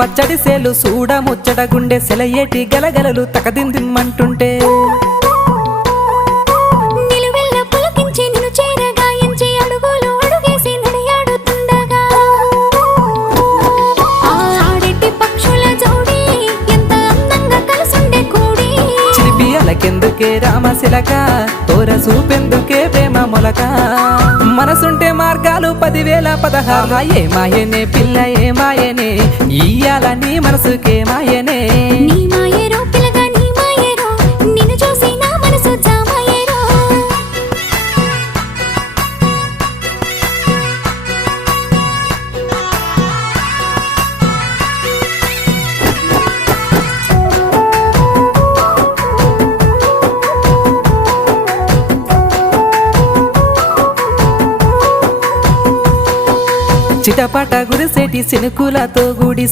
పచ్చడి సేలు సూడ ముచ్చట గుండె సెలయేటి గలగలలు తకదిందిమ్మంటుంటే నిలువెల్ల పులకించి నిన్ను చేరగాయించి అడుగులు అడుగేసి నడియాడుతుండగా ఆ ఆడెట్టి పక్షుల జోడి ఎంత అందంగా కలుసుండే కూడి చిలిపియలకెందుకే రామశిలక తోర చూపెందుకే ప్రేమ మొలక మనసుంటే మార్గాలు 10,016 ఏ మాయనే పిల్ల ఏ మాయనే ఇయ్యాల నీ మనసుకే మాయనే నీ మాయేరో పిల్లగా నీ మాయేరో నిన్ను చూసి నా మనసు జామాయేరో చిటపట గురిసేటి సినుకులతో గుడి